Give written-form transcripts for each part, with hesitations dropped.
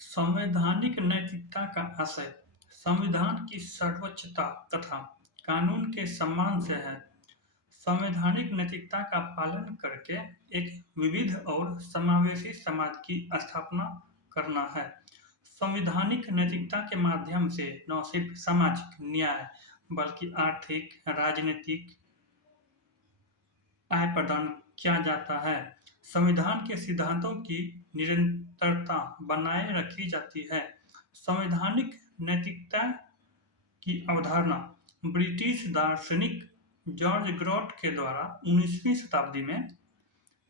संवैधानिक नैतिकता का आशय संविधान की सर्वोच्चता तथा कानून के सम्मान से है। संवैधानिक नैतिकता का पालन करके एक विविध और समावेशी समाज की स्थापना करना है। संवैधानिक नैतिकता के माध्यम से न सिर्फ सामाजिक न्याय बल्कि आर्थिक, राजनीतिक आय प्रदान किया जाता है। संविधान के सिद्धांतों की निरंतरता बनाए रखी जाती है। संवैधानिक नैतिकता की अवधारणा ब्रिटिश दार्शनिक जॉर्ज ग्रॉट के द्वारा 19वीं शताब्दी में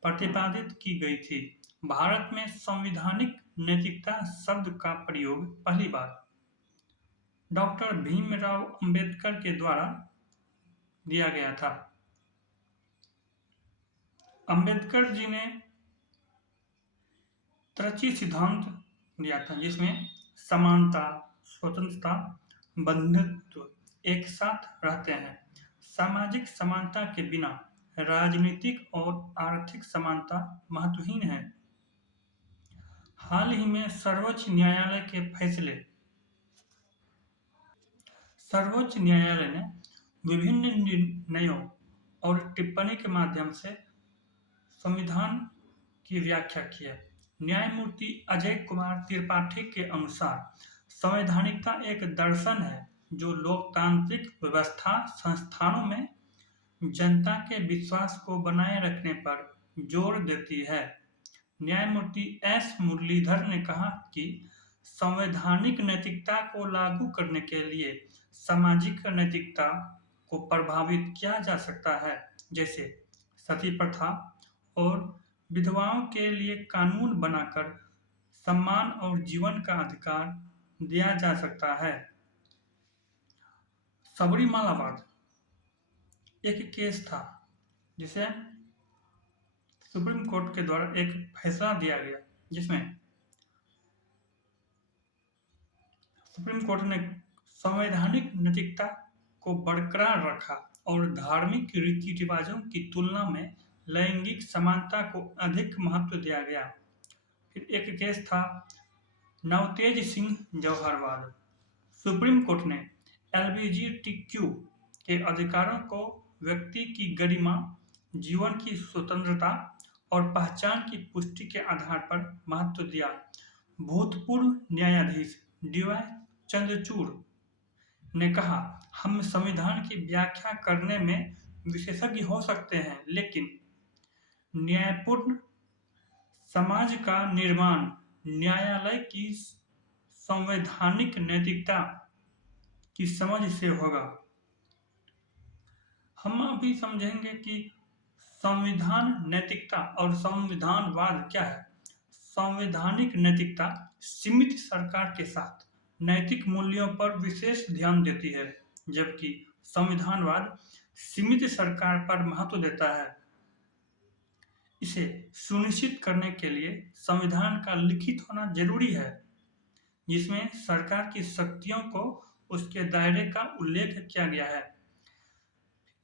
प्रतिपादित की गई थी। भारत में संवैधानिक नैतिकता शब्द का प्रयोग पहली बार डॉक्टर भीमराव अंबेडकर के द्वारा दिया गया था। अंबेडकर जी ने त्रिची सिद्धांत दिया था जिसमें समानता, स्वतंत्रता, बंधुत्व एक साथ रहते हैं। सामाजिक समानता के बिना राजनीतिक और आर्थिक समानता महत्वहीन है। हाल ही में सर्वोच्च न्यायालय ने विभिन्न निर्णयों और टिप्पणी के माध्यम से संविधान की व्याख्या की है। न्यायमूर्ति अजय कुमार त्रिपाठी के अनुसार संवैधानिकता एक दर्शन है जो लोकतांत्रिक व्यवस्था संस्थानों में जनता के विश्वास को बनाए रखने पर जोर देती है। न्यायमूर्ति एस मुरलीधर ने कहा कि संवैधानिक नैतिकता को लागू करने के लिए सामाजिक नैतिकता को प्रभावित किया जा सकता है, जैसे सती प्रथा और विधवाओं के लिए कानून बनाकर सम्मान और जीवन का अधिकार दिया जा सकता है। सबरीमाला वाद एक केस था जिसे सुप्रीम कोर्ट के द्वारा एक फैसला दिया गया, जिसमें सुप्रीम कोर्ट ने संवैधानिक नैतिकता को बरकरार रखा और धार्मिक रीति रिवाजों की तुलना में लैंगिक समानता को अधिक महत्व दिया गया। फिर एक केस था नवतेज सिंह जौहर वाद। सुप्रीम कोर्ट ने एलजीबीटीक्यू के अधिकारों को व्यक्ति की गरिमा, जीवन की स्वतंत्रता और पहचान की पुष्टि के आधार पर महत्व दिया। भूतपूर्व न्यायाधीश डीवाई चंद्रचूड़ ने कहा, हम संविधान की व्याख्या करने में विशेषज्ञ हो सकते हैं, लेकिन न्यायपूर्ण समाज का निर्माण न्यायालय की संवैधानिक नैतिकता की समझ से होगा। हम अभी समझेंगे कि संविधान नैतिकता और संविधानवाद क्या है। संवैधानिक नैतिकता सीमित सरकार के साथ नैतिक मूल्यों पर विशेष ध्यान देती है, जबकि संविधानवाद सीमित सरकार पर महत्व देता है। इसे सुनिश्चित करने के लिए संविधान का लिखित होना जरूरी है, जिसमें सरकार की शक्तियों को उसके दायरे का उल्लेख किया गया है।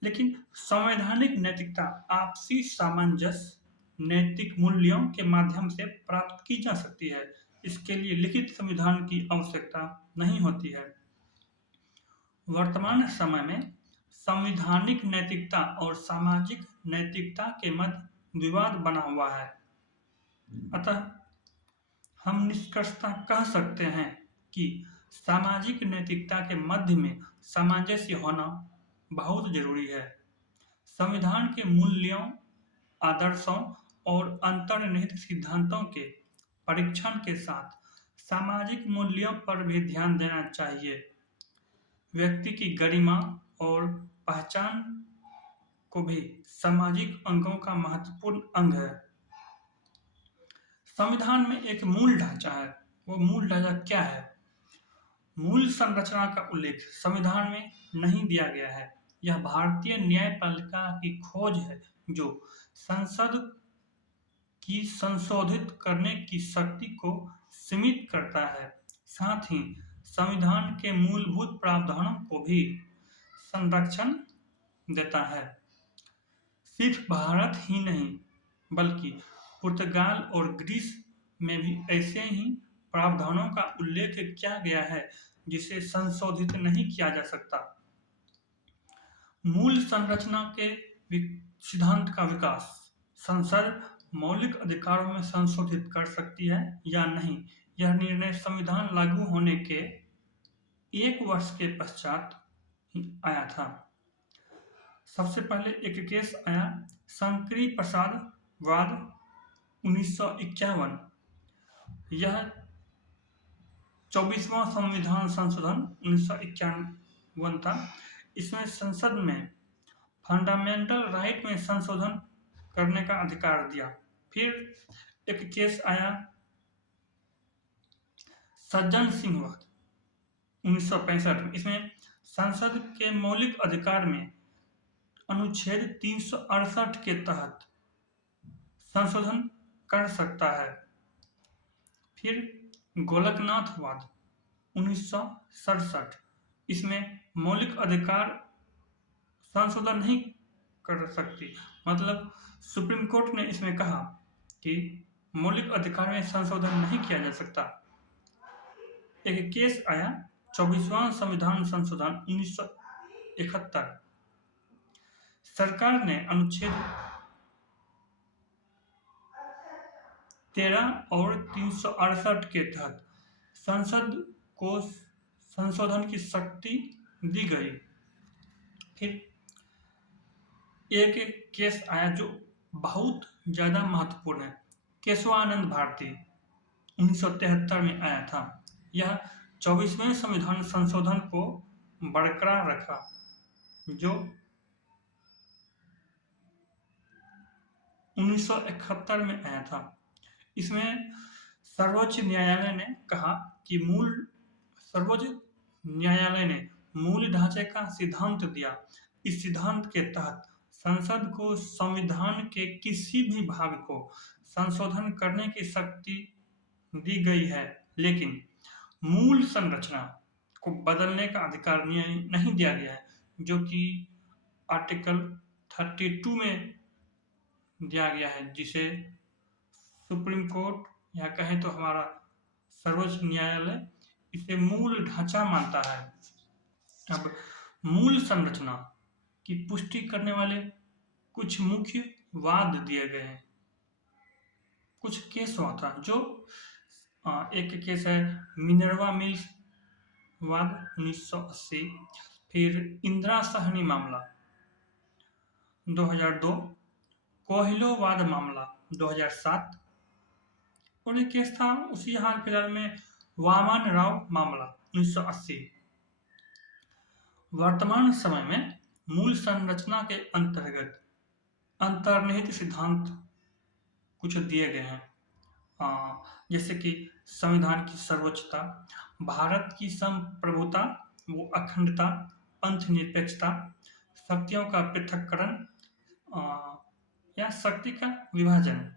लेकिन संवैधानिक नैतिकता आपसी सामंजस्य नैतिक मूल्यों के माध्यम से प्राप्त की जा सकती है। इसके लिए लिखित संविधान की आवश्यकता नहीं होती है। वर्तमान समय में संवैधानिक नैतिकता और सामाजिक नैतिकता के मध्य विवाद बना हुआ है। अतः हम निष्कर्षतः कह सकते हैं कि सामाजिक नैतिकता के मध्य में सामंजस्य होना बहुत जरूरी है। संविधान के मूल्यों, आदर्शों और अंतर्निहित सिद्धांतों के परीक्षण के साथ सामाजिक मूल्यों पर भी ध्यान देना चाहिए। व्यक्ति की गरिमा और पहचान को भी सामाजिक अंगों का महत्वपूर्ण अंग है। संविधान में एक मूल ढांचा है। वो मूल ढांचा क्या है? मूल संरचना का उल्लेख संविधान में नहीं दिया गया है। यह भारतीय न्यायपालिका की खोज है जो संसद की संशोधित करने की शक्ति को सीमित करता है। साथ ही संविधान के मूलभूत प्रावधानों को भी संरक्षण देता है। सिर्फ भारत ही नहीं बल्कि पुर्तगाल और ग्रीस में भी ऐसे ही प्रावधानों का उल्लेख किया गया है जिसे संशोधित नहीं किया जा सकता। मूल संरचना के सिद्धांत का विकास। संसद मौलिक अधिकारों में संशोधित कर सकती है या नहीं, यह निर्णय संविधान लागू होने के 1 वर्ष के पश्चात आया था। सबसे पहले एक केस आया शंकरी प्रसाद वाद 1951। यह 24वां संविधान संशोधन 1951 था। इसमें संसद में फंडामेंटल राइट में संशोधन करने का अधिकार दिया। फिर एक केस आया सज्जन सिंह वाद 1965 में। इसमें संसद के मौलिक अधिकार में अनुच्छेद 368 के तहत संशोधन कर सकता है। फिर गोलकनाथ वाद 1967। इसमें मौलिक अधिकार संशोधन नहीं कर सकती, मतलब सुप्रीम कोर्ट ने इसमें कहा कि मौलिक अधिकार में संशोधन नहीं किया जा सकता। एक केस आया 24वां संविधान संशोधन 1971। सरकार ने अनुच्छेद 13 और 368 के तहत संसद को संशोधन की शक्ति दी गई। फिर एक केस आया जो बहुत ज़्यादा महत्वपूर्ण है, केशवानंद भारती 1973 में आया था। यह 24वें संविधान संशोधन को बरकरार रखा जो 1971 में आया था। इसमें सर्वोच्च न्यायालय ने कहा कि सर्वोच्च न्यायालय ने मूल ढांचे का सिद्धांत दिया। इस सिद्धांत के तहत संसद को संविधान के किसी भी भाग को संशोधन करने की शक्ति दी गई है, लेकिन मूल संरचना को बदलने का अधिकार नहीं दिया गया है, जो कि आर्टिकल 32 में दिया गया है, जिसे सुप्रीम कोर्ट या कहें तो हमारा सर्वोच्च न्यायालय इसे मूल ढांचा मानता है। अब मूल संरचना की पुष्टि करने वाले कुछ मुख्य वाद दिए गए हैं। कुछ केस हुआ था जो एक केस है मिनर्वा मिल्स वाद 1980। फिर इंदिरा सहनी मामला 2002, कोहिलो वाद मामला 2007 और एक केस था उसी हाल फिलहाल में वामन राव मामला 1980। वर्तमान समय में मूल संरचना के अंतर्गत अंतर्निहित सिद्धांत कुछ दिए गए हैं, जैसे कि संविधान की सर्वोच्चता, भारत की संप्रभुता वो अखंडता, पंथ निरपेक्षता, शक्तियों का पृथक्करण या शक्ति का विभाजन,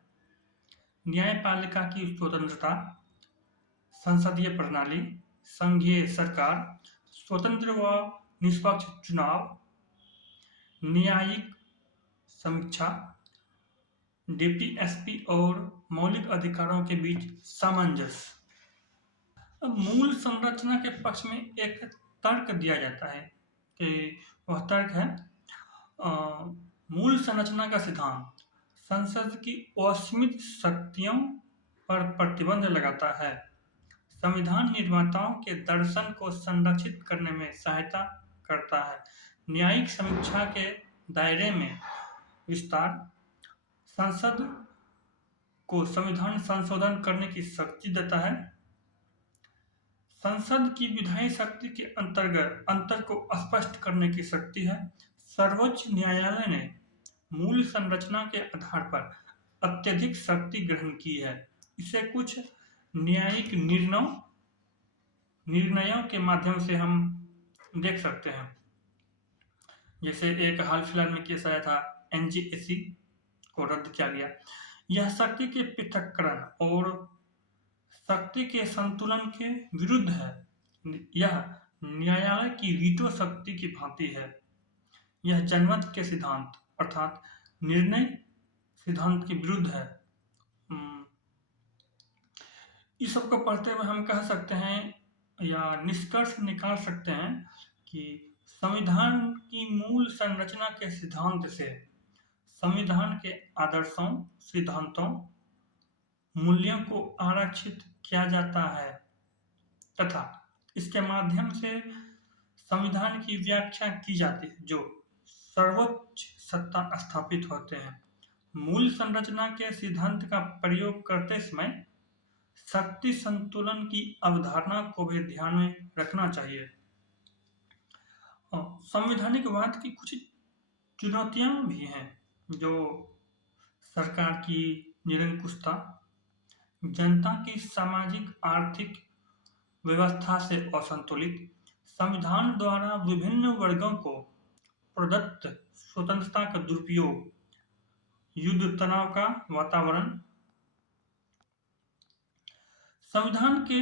न्यायपालिका की स्वतंत्रता, संसदीय प्रणाली, संघीय सरकार, स्वतंत्र व निष्पक्ष चुनाव, न्यायिक समीक्षा, डीपीएसपी और मौलिक अधिकारों के बीच सामंजस्य। अब मूल संरचना के पक्ष में एक तर्क दिया जाता है कि वह तर्क है मूल संरचना का सिद्धांत संसद की असीमित शक्तियों पर प्रतिबंध लगाता है, संविधान निर्माताओं के दर्शन को संरक्षित करने में सहायता करता है, न्यायिक समीक्षा के दायरे में विस्तार, संसद को संविधान संशोधन करने की शक्ति देता है, संसद की विधायी शक्ति के अंतर्गत अंतर को स्पष्ट करने की शक्ति है। सर्वोच्च न्यायालय ने मूल संरचना के आधार पर अत्यधिक शक्ति ग्रहण की है। इसे कुछ न्यायिक निर्णयों के माध्यम से हम देख सकते हैं। जैसे एक हाल फिलहाल में केस आया था, एनजीएसी को रद्द किया गया। यह शक्ति के पृथक्करण और शक्ति के संतुलन के विरुद्ध है। यह न्यायालय की वीटो शक्ति की भांति है। यह जनमत के सिद्धांत अर्थात निर्णय सिद्धांत के विरुद्ध है। इस सब को पढ़ते हुए हम कह सकते हैं या निष्कर्ष निकाल सकते हैं कि संविधान की मूल संरचना के सिद्धांत से संविधान के आदर्शों, सिद्धांतों, मूल्यों को आरक्षित किया जाता है तथा इसके माध्यम से संविधान की व्याख्या की जाती है जो सर्वोच्च सत्ता स्थापित होते हैं। मूल संरचना के सिद्धांत का प्रयोग करते समय शक्ति संतुलन की अवधारणा को भी ध्यान में रखना चाहिए। संवैधानिकवाद की कुछ चुनौतियां भी हैं जो सरकार की निरंकुशता, जनता की सामाजिक आर्थिक व्यवस्था से असंतुलित, संविधान द्वारा विभिन्न वर्गों को प्रदत्त स्वतंत्रता का दुरुपयोग, युद्ध तनाव का वातावरण, संविधान के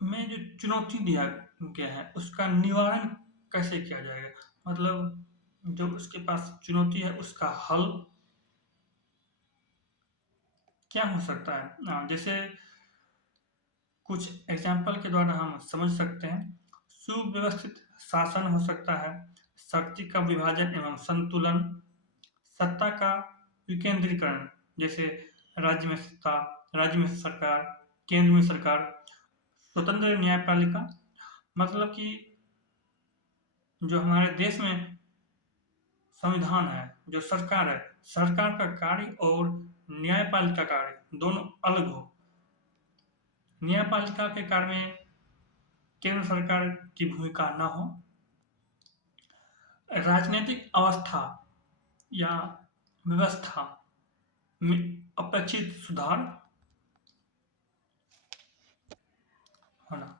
में जो चुनौती दिया गया है उसका निवारण कैसे किया जाएगा, मतलब जो उसके पास चुनौती है उसका हल क्या हो सकता है। जैसे कुछ एग्जाम्पल के द्वारा हम समझ सकते हैं। सुव्यवस्थित शासन हो सकता है, शक्ति का विभाजन एवं संतुलन, सत्ता का विकेंद्रीकरण, जैसे राज्य में सत्ता, राज्य में सरकार, केंद्र में सरकार, स्वतंत्र न्यायपालिका, मतलब कि जो हमारे देश में संविधान है, जो सरकार है, सरकार का कार्य और न्यायपालिका कार्य दोनों अलग हो। न्यायपालिका के कार्य में केंद्र सरकार की भूमिका न हो। राजनीतिक अवस्था या व्यवस्था में अपेक्षित सुधार होना।